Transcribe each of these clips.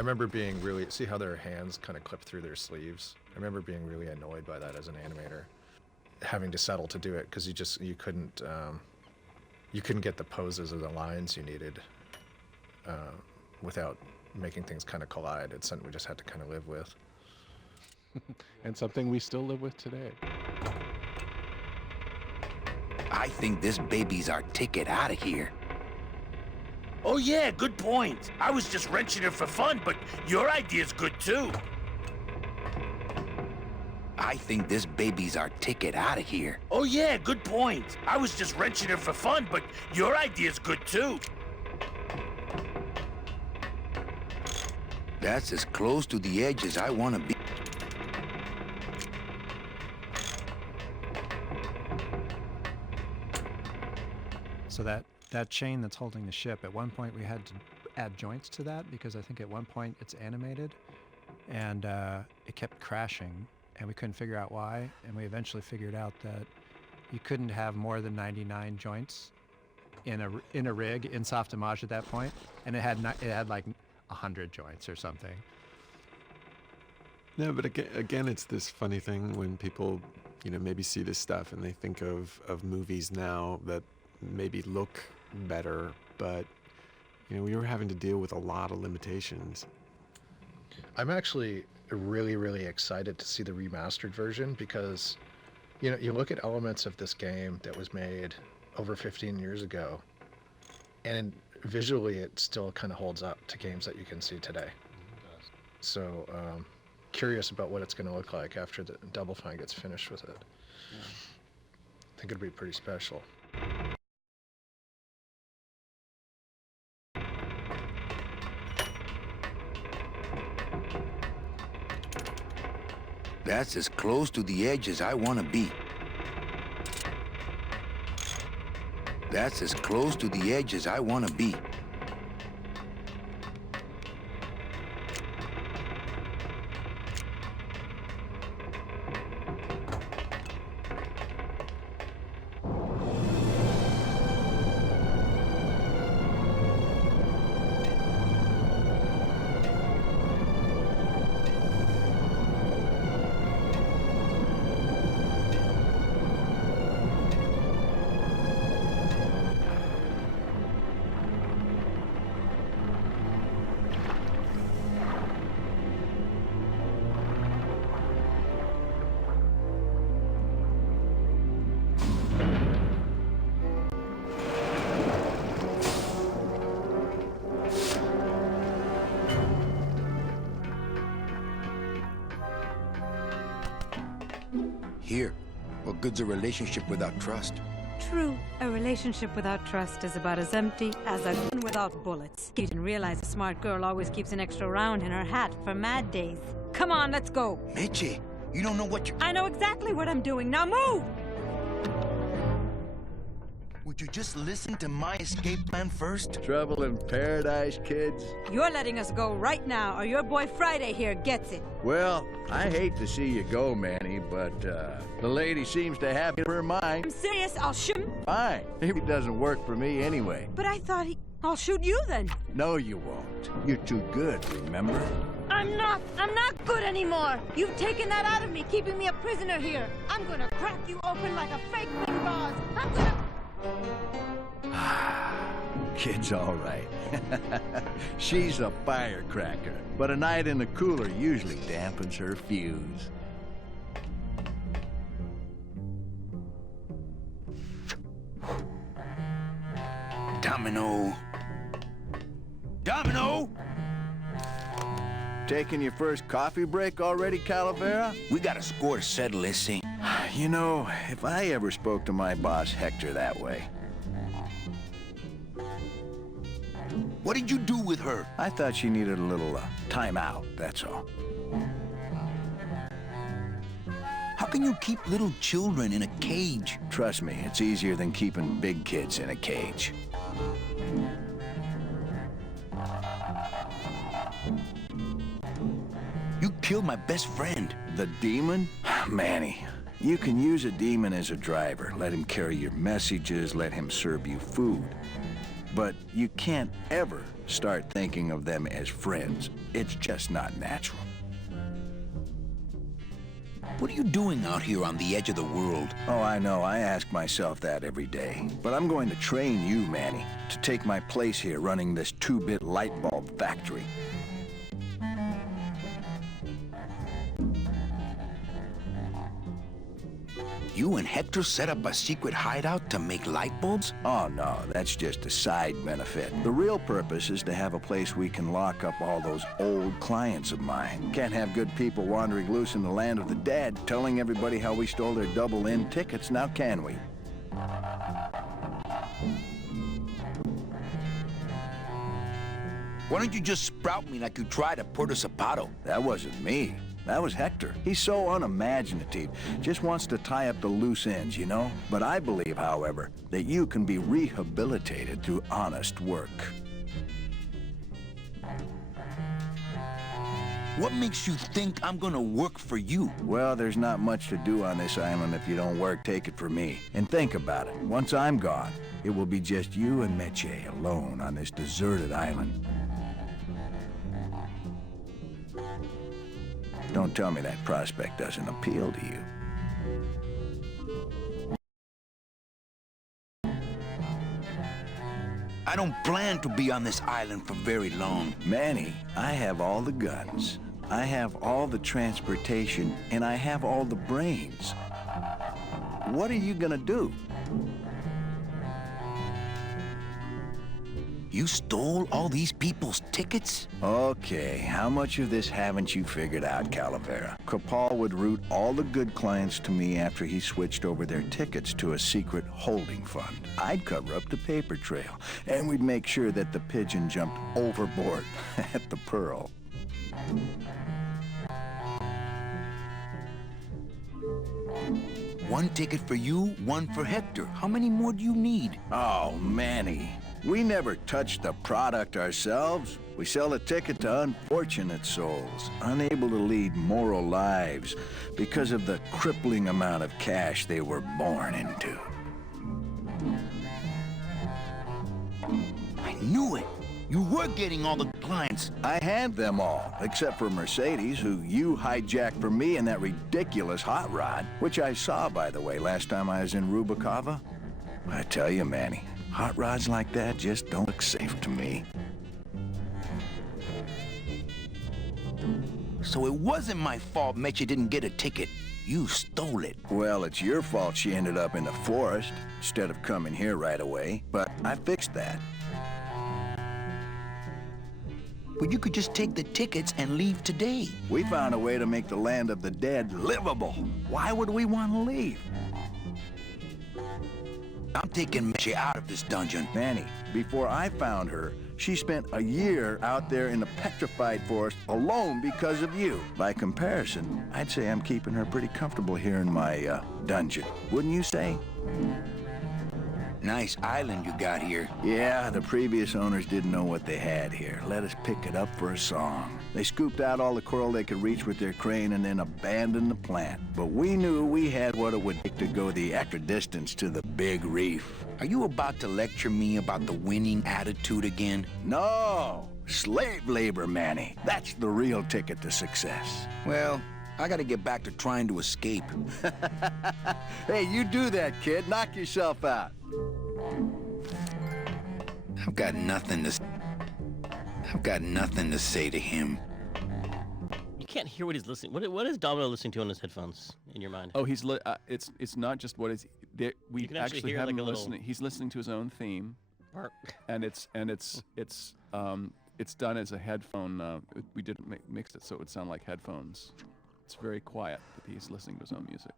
remember being really, see how their hands kind of clip through their sleeves? I remember being really annoyed by that as an animator, having to settle to do it because you couldn't get the poses or the lines you needed without making things kind of collide. It's something we just had to kind of live with. And something we still live with today. I think this baby's our ticket out of here. Oh yeah, good point. I was just wrenching it for fun, but your idea's good too. I think this baby's our ticket out of here. Oh yeah, good point. I was just wrenching it for fun, but your idea's good too. That's as close to the edge as I want to be. So that chain that's holding the ship, at one point we had to add joints to that because I think at one point it's animated and it kept crashing and we couldn't figure out why, and we eventually figured out that you couldn't have more than 99 joints in a rig in Softimage at that point, and it had like 100 joints or something. No, but again, it's this funny thing when people, maybe see this stuff and they think of movies now that maybe look better, but we were having to deal with a lot of limitations. I'm actually really, really excited to see the remastered version because, you look at elements of this game that was made over 15 years ago, and visually it still kind of holds up to games that you can see today. So, curious about what it's going to look like after the Double Fine gets finished with it. Yeah. I think it'll be pretty special. That's as close to the edge as I want to be. That's as close to the edge as I want to be. Here, what good's a relationship without trust? True. A relationship without trust is about as empty as a gun without bullets. You didn't realize a smart girl always keeps an extra round in her hat for mad days. Come on, let's go. Meche, you don't know what you're... I know exactly what I'm doing. Now move! Would you just listen to my escape plan first? Trouble in paradise, kids? You're letting us go right now, or your boy Friday here gets it. Well, I hate to see you go, Manny, but the lady seems to have her mind. I'm serious, I'll shoot him. Fine. Maybe it doesn't work for me anyway. But I thought I'll shoot you then. No, you won't. You're too good, remember? I'm not good anymore. You've taken that out of me, keeping me a prisoner here. I'm gonna crack you open like a fake wing gauze. I'm gonna... Kid's all right. She's a firecracker, but a night in the cooler usually dampens her fuse. Domino. Domino! Taking your first coffee break already, Calavera? We got a score to settle this thing. You know, if I ever spoke to my boss Hector that way... What did you do with her? I thought she needed a little time out, that's all. How can you keep little children in a cage? Trust me, it's easier than keeping big kids in a cage. You killed my best friend. The demon? Manny, you can use a demon as a driver. Let him carry your messages, let him serve you food. but you can't ever start thinking of them as friends. It's just not natural. What are you doing out here on the edge of the world? Oh, I know. I ask myself that every day. But I'm going to train you, Manny, to take my place here running this 2-bit light bulb factory. You and Hector set up a secret hideout to make light bulbs? Oh, no, that's just a side benefit. The real purpose is to have a place we can lock up all those old clients of mine. Can't have good people wandering loose in the land of the dead, telling everybody how we stole their double-in tickets, now can we? Why don't you just sprout me like you tried at Puerto Zapato? That wasn't me. That was Hector. He's so unimaginative. Just wants to tie up the loose ends, you know? But I believe, however, that you can be rehabilitated through honest work. What makes you think I'm gonna work for you? Well, there's not much to do on this island if you don't work, take it from me. And think about it. Once I'm gone, it will be just you and Meche alone on this deserted island. Don't tell me that prospect doesn't appeal to you. I don't plan to be on this island for very long. Manny, I have all the guns. I have all the transportation, and I have all the brains. What are you gonna do? You stole all these people's tickets? Okay, how much of this haven't you figured out, Calavera? Capal would route all the good clients to me after he switched over their tickets to a secret holding fund. I'd cover up the paper trail, and we'd make sure that the pigeon jumped overboard at the Pearl. One ticket for you, one for Hector. How many more do you need? Oh, Manny. We never touch the product ourselves. We sell a ticket to unfortunate souls, unable to lead moral lives because of the crippling amount of cash they were born into. I knew it. You were getting all the clients. I had them all, except for Mercedes, who you hijacked from me in that ridiculous hot rod, which I saw, by the way, last time I was in Rubacava. I tell you, Manny, hot rods like that just don't look safe to me. So it wasn't my fault Meche didn't get a ticket. You stole it. Well, it's your fault she ended up in the forest instead of coming here right away, but I fixed that. But you could just take the tickets and leave today. We found a way to make the land of the dead livable. Why would we want to leave? I'm taking Meche out of this dungeon. Manny, before I found her, she spent a year out there in the petrified forest alone because of you. By comparison, I'd say I'm keeping her pretty comfortable here in my dungeon. Wouldn't you say? Nice island you got here. Yeah, the previous owners didn't know what they had here. Let us pick it up for a song. They scooped out all the coral they could reach with their crane and then abandoned the plant. But we knew we had what it would take to go the extra distance to the big reef. Are you about to lecture me about the winning attitude again? No! Slave labor, Manny. That's the real ticket to success. Well, I gotta get back to trying to escape. Hey, you do that, kid. Knock yourself out. I've got nothing to say to him. You can't hear what he's listening. What is Domino listening to on his headphones in your mind? Oh, it's not just what is there, we You can actually actually hear, have like, him a little- listening. He's listening to his own theme, Or- and it's done as a headphone. We didn't mix it so it would sound like headphones. It's very quiet, but he's listening to his own music.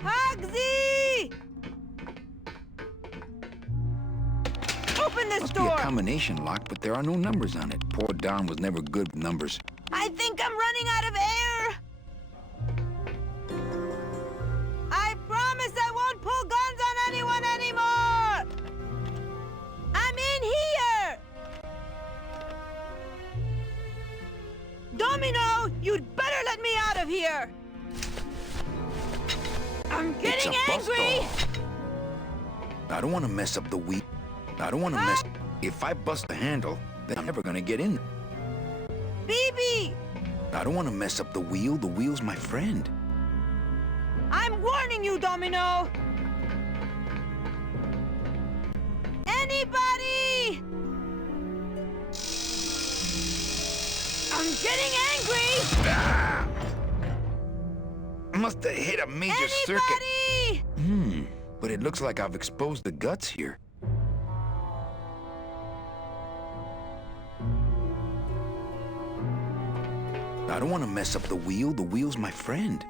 Hugsy! open this Must door! be a combination lock, but there are no numbers on it. Poor Don was never good with numbers. I think I'm running out of air! I promise I won't pull guns on anyone anymore! I'm in here! Domino, you'd better let me out of here! I'm It's getting a bust angry! off. I don't want to mess up the wheel. I don't want to mess... If I bust the handle, then I'm never gonna get in. BB! I don't want to mess up the wheel. The wheel's my friend. I'm warning you, Domino! Anybody! I'm getting angry! Ah! Must have hit a major circuit. Anybody! But it looks like I've exposed the guts here. I don't want to mess up the wheel. The wheel's my friend.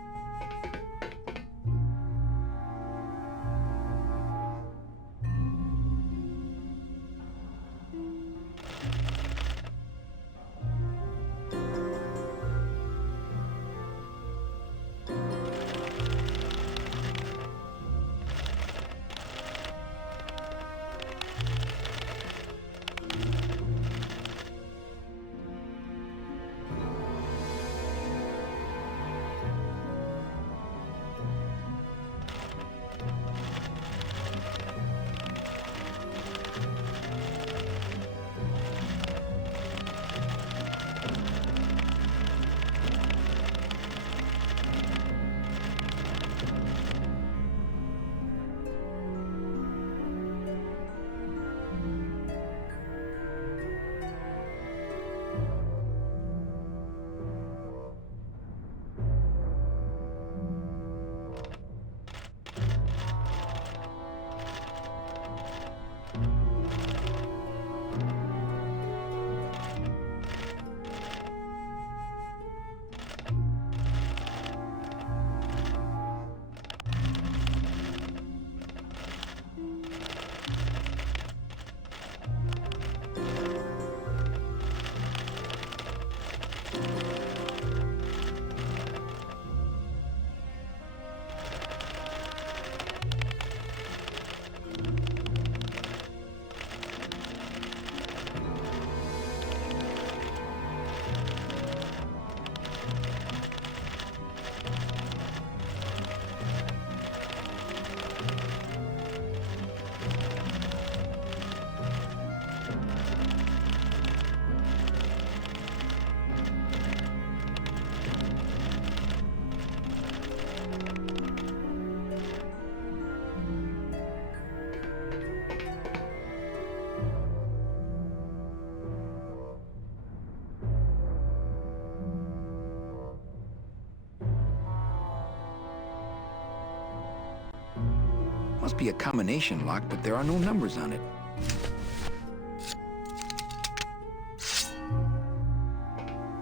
Must be a combination lock, but there are no numbers on it.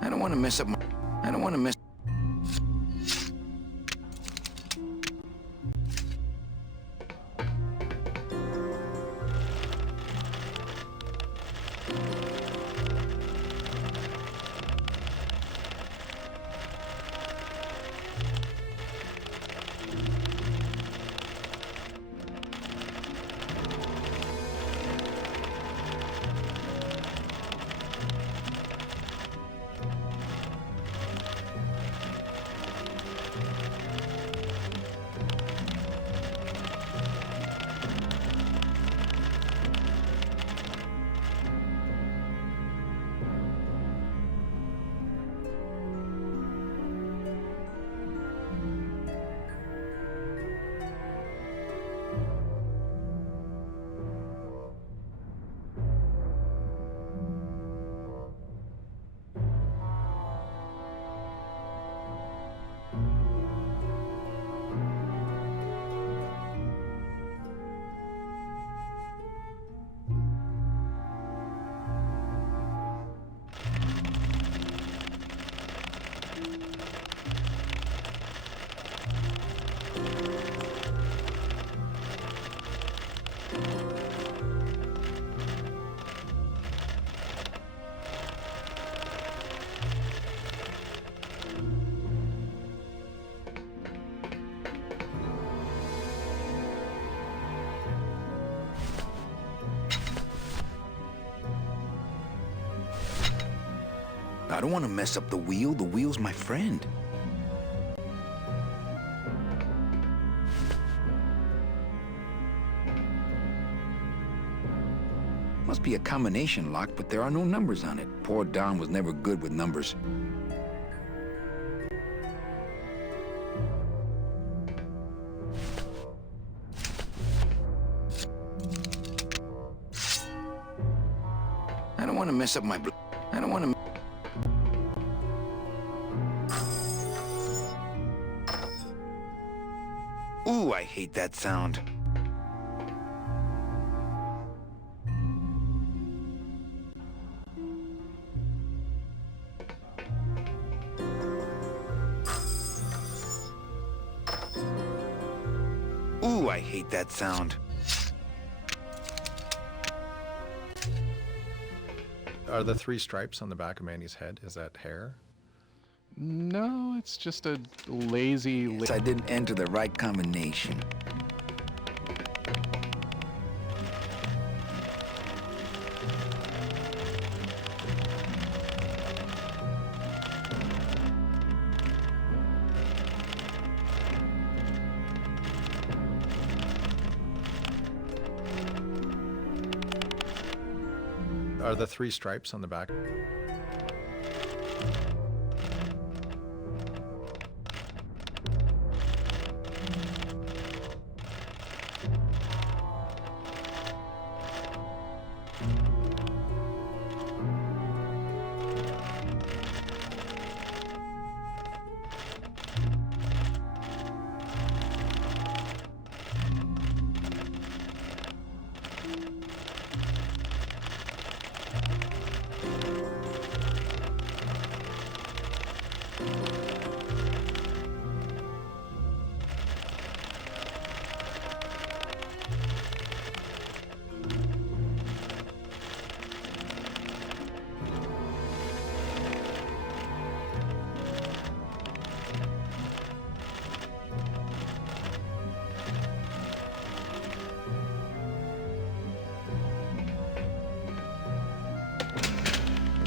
I don't want to mess up my... I don't want to mess... don't want to mess up the wheel. The wheel's my friend. Must be a combination lock, but there are no numbers on it. Poor Don was never good with numbers. I don't want to mess up my... I don't want to... Ooh, I hate that sound. Ooh, I hate that sound. Are the 3 stripes on the back of Manny's head, is that hair? No, it's just a lazy... Yes, I didn't enter the right combination. Are the 3 stripes on the back?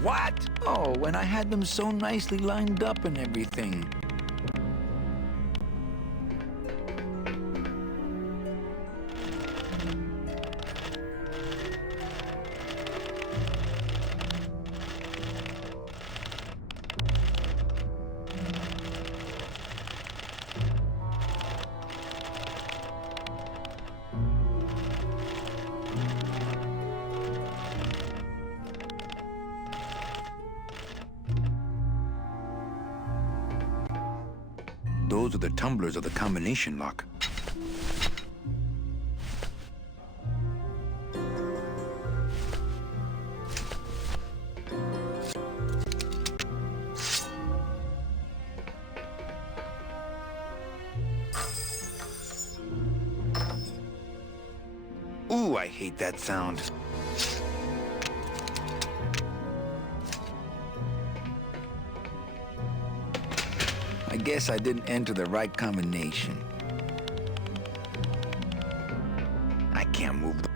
What? Oh, and I had them so nicely lined up and everything. Those are the tumblers of the combination lock. Ooh, I hate that sound. I guess I didn't enter the right combination. I can't move the...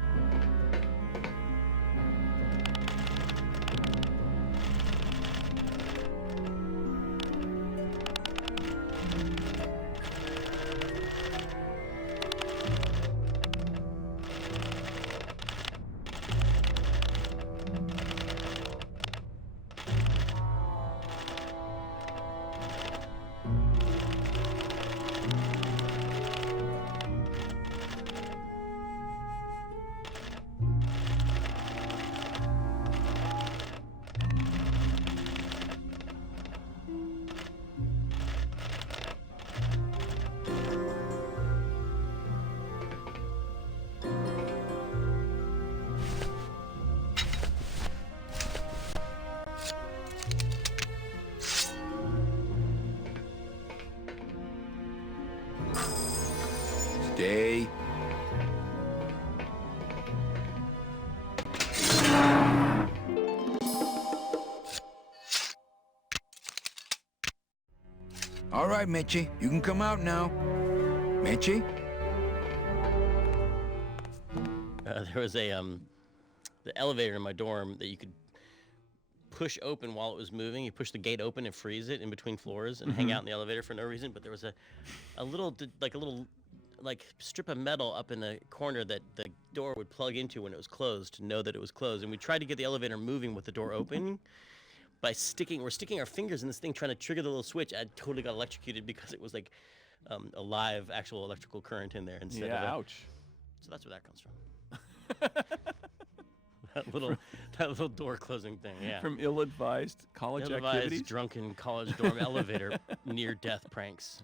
Stay. All right, Meche, you can come out now. Meche? There was a the elevator in my dorm that you could push open while it was moving. You push the gate open and freeze it in between floors and hang out in the elevator for no reason. But there was a little strip of metal up in the corner that the door would plug into when it was closed to know that it was closed. And we tried to get the elevator moving with the door open by sticking our fingers in this thing trying to trigger the little switch. I totally got electrocuted because it was like a live actual electrical current in there instead of ouch. So that's where that comes from. that little door closing thing, yeah. From ill-advised college Ill-advised, activities? drunken college dorm elevator near-death pranks.